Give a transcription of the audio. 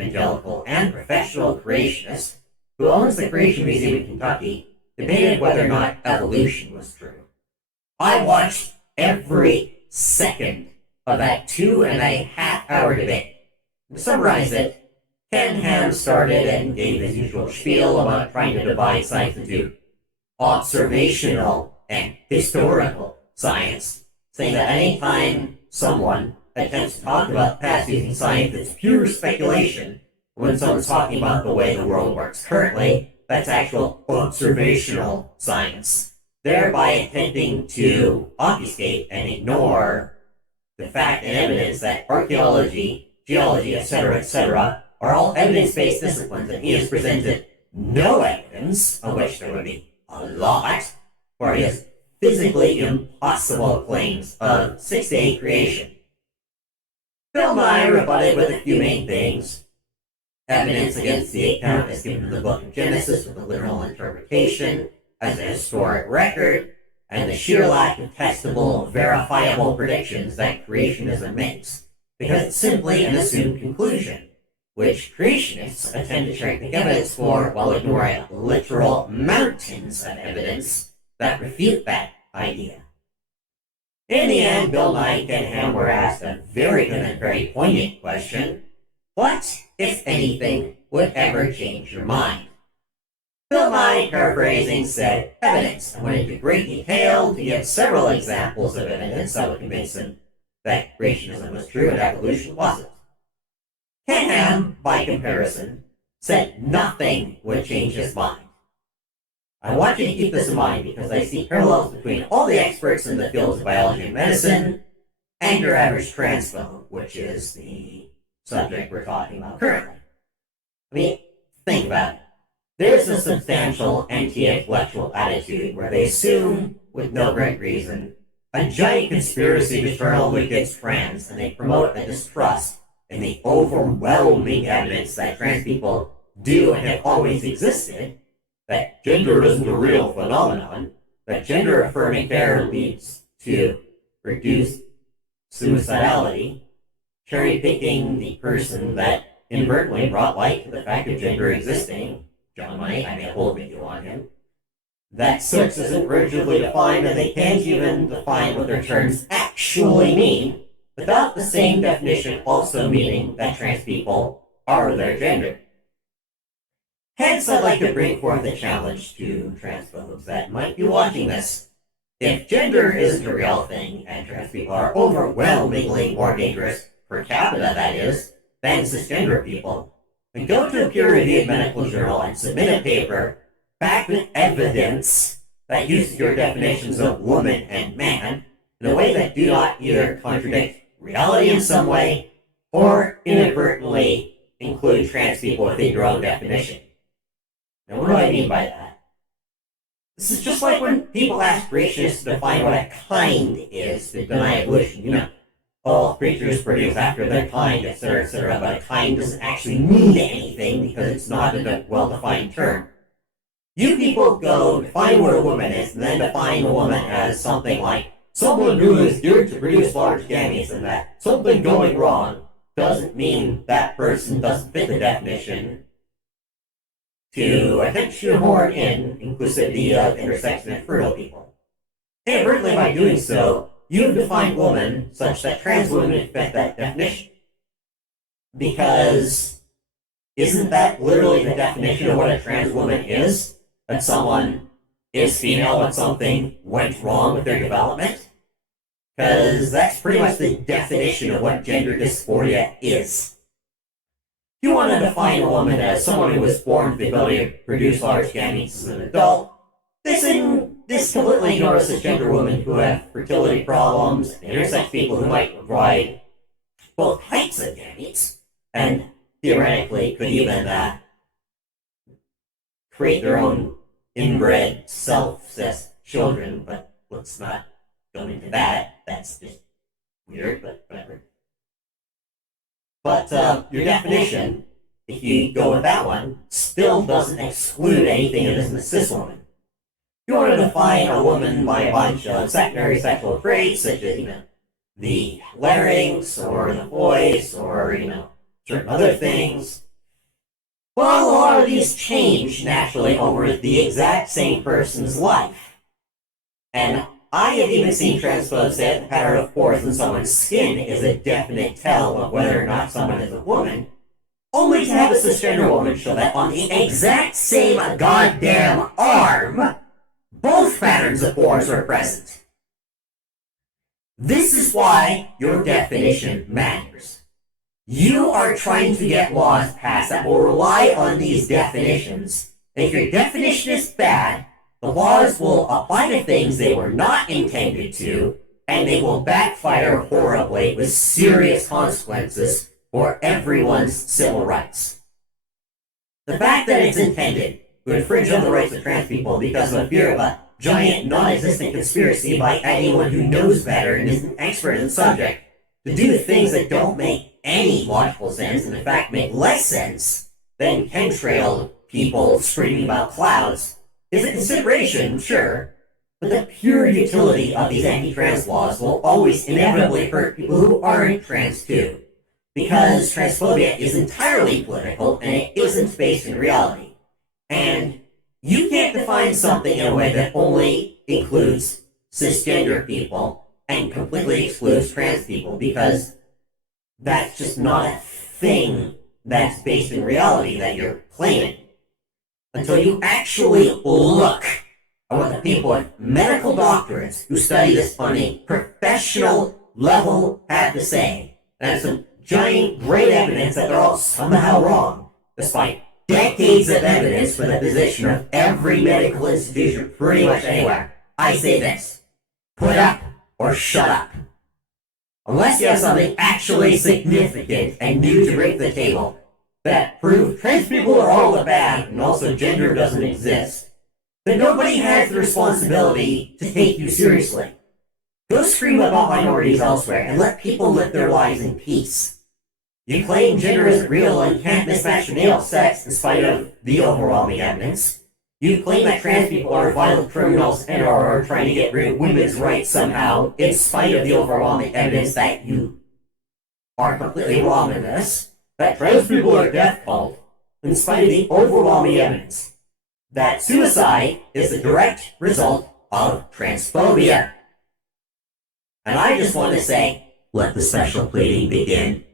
evangelical and professional creationist who owns the Creation Museum in Kentucky, debated whether or not evolution was true. I watched every second of that 2.5-hour debate. To summarize it, Ken Ham started and gave his usual spiel about trying to divide science into observational and historical science, saying that any time someone attempts to talk about the past using science, it's pure speculation. When someone's talking about the way the world works currently, that's actual observational science, thereby attempting to obfuscate and ignore the fact and evidence that archaeology, geology, etc., are all evidence-based disciplines, and he has presented no evidence, of which there would be a lot, for his physically impossible claims of 6-day creation. Bill Nye rebutted with a few main things: evidence against the account as given in the book of Genesis with a literal interpretation as a historic record, and the sheer lack of testable, verifiable predictions that creationism makes, because it's simply an assumed conclusion, which creationists attempt to cherry pick evidence for while ignoring literal mountains of evidence that refute that idea. In the end, Bill Nye and Ken Ham were asked a very good and very poignant question: what, if anything, would ever change your mind? Bill Nye, paraphrasing, said evidence, and went into great detail to give several examples of evidence that would convince him that creationism was true and evolution wasn't. Ken Ham, by comparison, said nothing would change his mind. I want you to keep this in mind because I see parallels between all the experts in the fields of biology and medicine and your average transphobe, which is the subject we're talking about currently. I mean, think about it. There's a substantial anti-intellectual attitude where they assume, with no great reason, a giant conspiracy to turn all against trans, and they promote a distrust in the overwhelming evidence that trans people do and have always existed, that gender isn't a real phenomenon, that gender-affirming care leads to reduced suicidality, cherry-picking the person that inadvertently brought light to the fact of gender existing. John Money, I made a whole video on him. That sex isn't rigidly defined, and they can't even define what their terms actually mean, without the same definition also meaning that trans people are their gender. Hence, I'd like to bring forth a challenge to transphobes that might be watching this. If gender isn't a real thing, and trans people are overwhelmingly more dangerous, per capita that is, than cisgender people, then go to a peer-reviewed medical journal and submit a paper backed with evidence that uses your definitions of woman and man in a way that do not either contradict reality in some way or inadvertently include trans people within your own definition. Now, what do I mean by that? This is just like when people ask creationists to define what a kind is to deny evolution. You know, all creatures produce after their kind, etc., but a kind doesn't actually mean anything because it's not a well-defined term. You people go define what a woman is, and then define a woman as something like someone who is geared to produce large gametes, and that something going wrong doesn't mean that person doesn't fit the definition to attempt to shoehorn in inclusivity of intersex and fertile people. Inadvertently, by doing so, you have defined woman such that trans women fit that definition. Because isn't that literally the definition of what a trans woman is? That someone is female when something went wrong with their development? Because that's pretty much the definition of what gender dysphoria is. If you want to define a woman as someone who was born with the ability to produce large gametes as an adult, this completely ignores cisgender women who have fertility problems, and intersex people who might provide both types of gametes, and theoretically could even create their own inbred self-cessed children, but let's not go into that. That's just weird, but whatever. But your definition, if you go with that one, still doesn't exclude anything that isn't a cis woman. If you want to define a woman by a bunch of secondary sexual traits, such as, the larynx, or the voice, or, certain other things, Well, a lot of these change naturally over the exact same person's life. And I have even seen transphobes say that the pattern of pores in someone's skin is a definite tell of whether or not someone is a woman, only to have a cisgender woman show that on the exact same goddamn arm, both patterns of pores are present. This is why your definition matters. You are trying to get laws passed that will rely on these definitions. And if your definition is bad, the laws will apply to things they were not intended to, and they will backfire horribly with serious consequences for everyone's civil rights. The fact that it's intended to infringe on the rights of trans people because of a fear of a giant non-existent conspiracy by anyone who knows better and is an expert in the subject to do things that don't make any logical sense, and in fact make less sense than chemtrail people screaming about clouds, is a consideration, sure, but the pure utility of these anti-trans laws will always inevitably hurt people who aren't trans too, because transphobia is entirely political and it isn't based in reality. And you can't define something in a way that only includes cisgender people and completely excludes trans people, because that's just not a thing that's based in reality that you're claiming. Until you actually look at what the people with medical doctorates who study this on a professional level have to say, and some giant great evidence that they're all somehow wrong, despite decades of evidence for the position of every medical institution pretty much anywhere. I say this: put up or shut up. Unless you have something actually significant and new to bring to the table that prove trans people are all the bad and also gender doesn't exist, then nobody has the responsibility to take you seriously. Go scream about minorities elsewhere and let people live their lives in peace. You claim gender isn't real and can't mismatch male sex in spite of the overwhelming evidence. You claim that trans people are violent criminals and are trying to get rid of women's rights somehow, in spite of the overwhelming evidence that you are completely wrong in this. That trans people are death cult, in spite of the overwhelming evidence that suicide is the direct result of transphobia. And I just want to say, let the special pleading begin.